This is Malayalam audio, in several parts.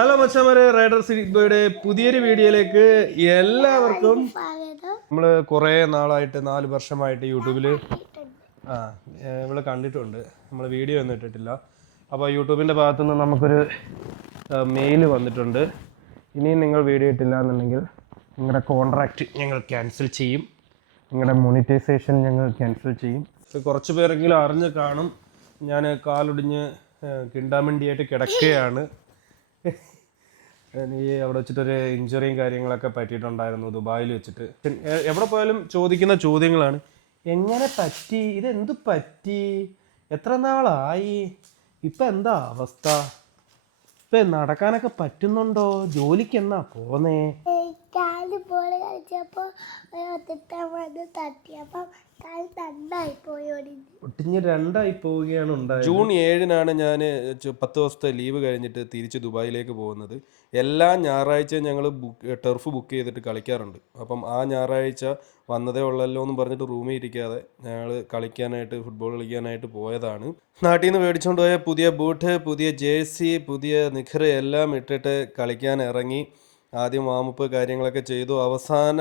ഹലോ മച്ചാമാരെ, റൈഡേഴ്സ് ഇഗ്ബോയുടെ പുതിയൊരു വീഡിയോയിലേക്ക് എല്ലാവർക്കും. നമ്മൾ കുറേ നാളായിട്ട് 4 വർഷമായിട്ട് യൂട്യൂബിൽ നമ്മൾ കണ്ടിട്ടുണ്ട്. നമ്മൾ വീഡിയോ ഒന്നും ഇട്ടിട്ടില്ല. അപ്പോൾ യൂട്യൂബിൻ്റെ ഭാഗത്തുനിന്ന് നമുക്കൊരു മെയിൽ വന്നിട്ടുണ്ട്. ഇനിയും നിങ്ങൾ വീഡിയോ ഇട്ടില്ല എന്നുണ്ടെങ്കിൽ നിങ്ങളുടെ കോൺട്രാക്റ്റ് ഞങ്ങൾ ക്യാൻസൽ ചെയ്യും, നിങ്ങളുടെ മോണിറ്റൈസേഷൻ ഞങ്ങൾ ക്യാൻസൽ ചെയ്യും. കുറച്ച് പേരെങ്കിലും അറിഞ്ഞ് കാണും, ഞാൻ കാലൊടിഞ്ഞ് കിണ്ടാമണ്ടിയായിട്ട് കിടക്കുകയാണ്. എനിക്ക് അവിടെ വെച്ചിട്ടൊരു ഇഞ്ചുറിയും കാര്യങ്ങളൊക്കെ പറ്റിയിട്ടുണ്ടായിരുന്നു ദുബായിൽ വെച്ചിട്ട്. എവിടെ പോയാലും ചോദിക്കുന്ന ചോദ്യങ്ങളാണ്, എങ്ങനെ പറ്റി, ഇതെന്ത് പറ്റി, എത്ര നാളായി, ഇപ്പം എന്താ അവസ്ഥ, ഇപ്പം നടക്കാനൊക്കെ പറ്റുന്നുണ്ടോ, ജോലിക്ക് എന്നാ പോന്നേ? ഒട്ടിഞ്ഞ് രണ്ടായി പോവുകയാണ് ഉണ്ടായത്. ജൂൺ 7-നാണ് ഞാൻ 10 ദിവസത്തെ ലീവ് കഴിഞ്ഞിട്ട് തിരിച്ച് ദുബായിലേക്ക് പോകുന്നത്. എല്ലാ ഞായറാഴ്ചയും ഞങ്ങൾ ടെർഫ് ബുക്ക് ചെയ്തിട്ട് കളിക്കാറുണ്ട്. അപ്പം ആ ഞായറാഴ്ച വന്നതേ ഉള്ളല്ലോ എന്ന് പറഞ്ഞിട്ട് റൂമിൽ ഇരിക്കാതെ ഞങ്ങൾ കളിക്കാനായിട്ട്, ഫുട്ബോൾ കളിക്കാനായിട്ട് പോയതാണ്. നാട്ടിൽ നിന്ന് മേടിച്ചുകൊണ്ട് പോയ പുതിയ ബൂട്ട്, പുതിയ ജേഴ്സി, പുതിയ നിഖർ എല്ലാം ഇട്ടിട്ട് കളിക്കാൻ ഇറങ്ങി. ആദ്യം വാമപ്പ് കാര്യങ്ങളൊക്കെ ചെയ്തു. അവസാന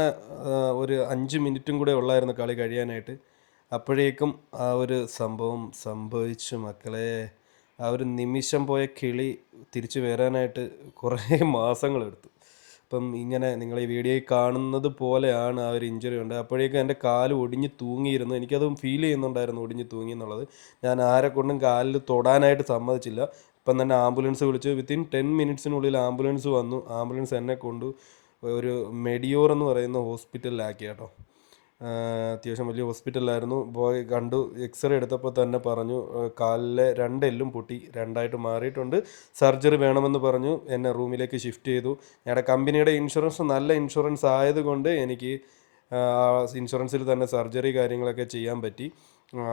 ഒരു 5 മിനിറ്റും കൂടെ ഉള്ളായിരുന്നു കളി കഴിയാനായിട്ട്. അപ്പോഴേക്കും ആ ഒരു സംഭവം സംഭവിച്ചു മക്കളെ. ആ ഒരു നിമിഷം പോയ കിളി തിരിച്ചു വരാനായിട്ട് കുറേ മാസങ്ങളെടുത്തു. അപ്പം ഇങ്ങനെ നിങ്ങൾ ഈ വീഡിയോയിൽ കാണുന്നത് പോലെയാണ് ആ ഒരു ഇഞ്ചുറി ഉണ്ട്. അപ്പോഴേക്കും എൻ്റെ കാല് ഒടിഞ്ഞ് തൂങ്ങിയിരുന്നു. എനിക്കതും ഫീൽ ചെയ്യുന്നുണ്ടായിരുന്നു, ഒടിഞ്ഞ് തൂങ്ങി എന്നുള്ളത്. ഞാൻ ആരെ കൊണ്ടും കാലിൽ തൊടാനായിട്ട് സമ്മതിച്ചില്ല. ഇപ്പം തന്നെ ആംബുലൻസ് വിളിച്ചു. വിത്തിൻ 10 മിനിറ്റ്സിനുള്ളിൽ ആംബുലൻസ് വന്നു. ആംബുലൻസ് എന്നെ കൊണ്ടു ഒരു മെഡിയോർ എന്ന് പറയുന്ന ഹോസ്പിറ്റലിലാക്കി കേട്ടോ. അത്യാവശ്യം വലിയ ഹോസ്പിറ്റലായിരുന്നു. പോയി കണ്ടു. എക്സ്റേ എടുത്തപ്പോൾ തന്നെ പറഞ്ഞു കാലിലെ 2 എല്ലും പൊട്ടി, 2ആയിട്ട് മാറിയിട്ടുണ്ട്, സർജറി വേണമെന്ന് പറഞ്ഞു. എന്നെ റൂമിലേക്ക് ഷിഫ്റ്റ് ചെയ്തു. ഞങ്ങളുടെ കമ്പനിയുടെ ഇൻഷുറൻസ് നല്ല ഇൻഷുറൻസ് ആയതുകൊണ്ട് എനിക്ക് ഇൻഷുറൻസിൽ തന്നെ സർജറി കാര്യങ്ങളൊക്കെ ചെയ്യാൻ പറ്റി.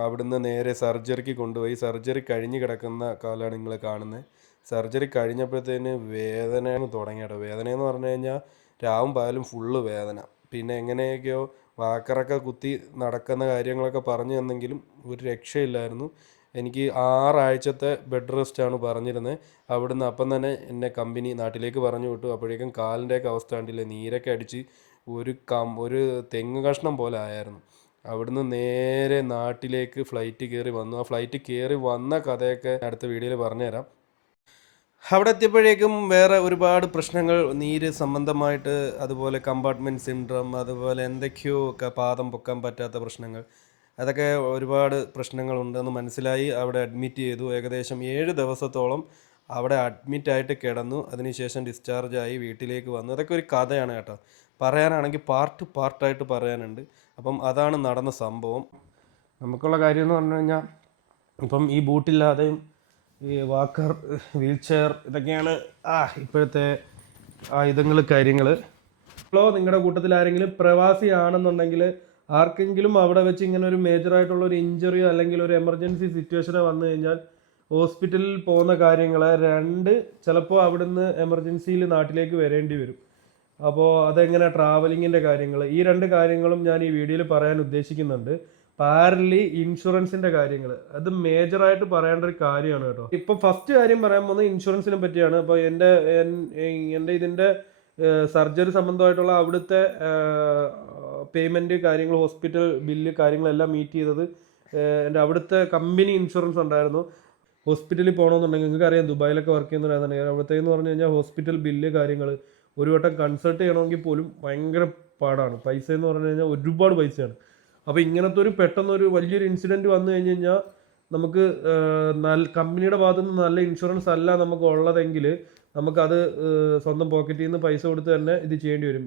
അവിടുന്ന് നേരെ സർജറിക്ക് കൊണ്ടുപോയി. സർജറി കഴിഞ്ഞ് കിടക്കുന്ന കാലാണ് നിങ്ങൾ കാണുന്നത്. സർജറി കഴിഞ്ഞപ്പോഴത്തേന് വേദനയാണ് തുടങ്ങിയത്. വേദനയെന്ന് പറഞ്ഞു കഴിഞ്ഞാൽ രാവും പകലും ഫുള്ള് വേദന. പിന്നെ എങ്ങനെയൊക്കെയോ വാക്കറൊക്കെ കുത്തി നടക്കുന്ന കാര്യങ്ങളൊക്കെ പറഞ്ഞു തന്നെങ്കിലും ഒരു രക്ഷയില്ലായിരുന്നു. എനിക്ക് 6 ആഴ്ചത്തെ ബെഡ് റെസ്റ്റാണ് പറഞ്ഞിരുന്നത്. അവിടുന്ന് അപ്പം തന്നെ എന്നെ കമ്പനി നാട്ടിലേക്ക് പറഞ്ഞു വിട്ടു. അപ്പോഴേക്കും കാലിൻ്റെയൊക്കെ അവസ്ഥ കണ്ടില്ലേ, നീരൊക്കെ അടിച്ച് ഒരു തെങ്ങ് കഷ്ണം പോലെ ആയിരുന്നു. അവിടുന്ന് നേരെ നാട്ടിലേക്ക് ഫ്ലൈറ്റ് കയറി വന്നു. ആ ഫ്ലൈറ്റ് കയറി വന്ന കഥയൊക്കെ അടുത്ത വീഡിയോയിൽ പറഞ്ഞുതരാം. അവിടെ എത്തിയപ്പോഴേക്കും വേറെ ഒരുപാട് പ്രശ്നങ്ങൾ, നീര് സംബന്ധമായിട്ട്, അതുപോലെ കമ്പാർട്ട്മെൻറ്റ് സിൻഡ്രം, അതുപോലെ എന്തൊക്കെയോ പാദം പൊക്കാൻ പറ്റാത്ത പ്രശ്നങ്ങൾ, അതൊക്കെ ഒരുപാട് പ്രശ്നങ്ങളുണ്ടെന്ന് മനസ്സിലായി. അവിടെ അഡ്മിറ്റ് ചെയ്തു. ഏകദേശം 7 ദിവസത്തോളം അവിടെ അഡ്മിറ്റായിട്ട് കിടന്നു. അതിനുശേഷം ഡിസ്ചാർജായി വീട്ടിലേക്ക് വന്നു. അതൊക്കെ ഒരു കഥയാണ് കേട്ടോ. പറയാനാണെങ്കിൽ പാർട്ടായിട്ട് പറയാനുണ്ട്. അപ്പം അതാണ് നടന്ന സംഭവം. നമുക്കുള്ള കാര്യം എന്ന് പറഞ്ഞു കഴിഞ്ഞാൽ ഇപ്പം ഈ ബൂട്ടില്ലാതെയും ഈ വാക്കർ, വീൽ ചെയർ, ഇതൊക്കെയാണ് ഇപ്പോഴത്തെ ആയുധങ്ങൾ, കാര്യങ്ങൾ. ഇപ്പോൾ നിങ്ങളുടെ കൂട്ടത്തിൽ ആരെങ്കിലും പ്രവാസി ആണെന്നുണ്ടെങ്കിൽ ആർക്കെങ്കിലും അവിടെ വെച്ച് ഇങ്ങനെ ഒരു മേജറായിട്ടുള്ള ഒരു ഇഞ്ചറിയോ അല്ലെങ്കിൽ ഒരു എമർജൻസി സിറ്റുവേഷനോ വന്നു കഴിഞ്ഞാൽ ഹോസ്പിറ്റലിൽ പോകുന്ന കാര്യങ്ങൾ ചിലപ്പോൾ അവിടുന്ന് എമർജൻസിയിൽ നാട്ടിലേക്ക് വരേണ്ടി വരും. അപ്പോൾ അതെങ്ങനെ, ട്രാവലിങ്ങിൻ്റെ കാര്യങ്ങൾ, ഈ 2 കാര്യങ്ങളും ഞാൻ ഈ വീഡിയോയിൽ പറയാൻ ഉദ്ദേശിക്കുന്നുണ്ട്. പാരലി ഇൻഷുറൻസിൻ്റെ കാര്യങ്ങൾ, അത് മേജറായിട്ട് പറയേണ്ട ഒരു കാര്യമാണ് കേട്ടോ. ഇപ്പോൾ ഫസ്റ്റ് കാര്യം പറയാൻ പോകുന്നത് ഇൻഷുറൻസിനെ പറ്റിയാണ്. അപ്പോൾ എൻ്റെ ഇതിൻ്റെ സർജറി സംബന്ധമായിട്ടുള്ള അവിടുത്തെ പേയ്മെൻറ്റ് കാര്യങ്ങൾ, ഹോസ്പിറ്റൽ ബില്ല് കാര്യങ്ങളെല്ലാം മീറ്റ് ചെയ്തത് എൻ്റെ അവിടുത്തെ കമ്പനി ഇൻഷുറൻസ് ഉണ്ടായിരുന്നു. ഹോസ്പിറ്റലിൽ പോകണമെന്നുണ്ടെങ്കിൽ നിങ്ങൾക്ക് അറിയാം, ദുബായിലൊക്കെ വർക്ക് ചെയ്യുന്നവരാണെന്നുണ്ടെങ്കിൽ അവിടുത്തേന്ന് പറഞ്ഞു കഴിഞ്ഞാൽ ഹോസ്പിറ്റൽ ബില്ല് കാര്യങ്ങൾ ഒരു വട്ടം കൺസൾട്ട് ചെയ്യണമെങ്കിൽ പോലും ഭയങ്കര പാടാണ്. പൈസ എന്ന് പറഞ്ഞു കഴിഞ്ഞാൽ ഒരുപാട് പൈസയാണ്. അപ്പോൾ ഇങ്ങനത്തെ ഒരു പെട്ടെന്നൊരു വലിയൊരു ഇൻസിഡൻറ്റ് വന്നു കഴിഞ്ഞ് കഴിഞ്ഞാൽ നമുക്ക് കമ്പനിയുടെ ഭാഗത്തു നിന്ന് നല്ല ഇൻഷുറൻസ് അല്ല നമുക്ക് ഉള്ളതെങ്കിൽ നമുക്കത് സ്വന്തം പോക്കറ്റിൽ നിന്ന് പൈസ കൊടുത്ത് തന്നെ ഇത് ചെയ്യേണ്ടി വരും.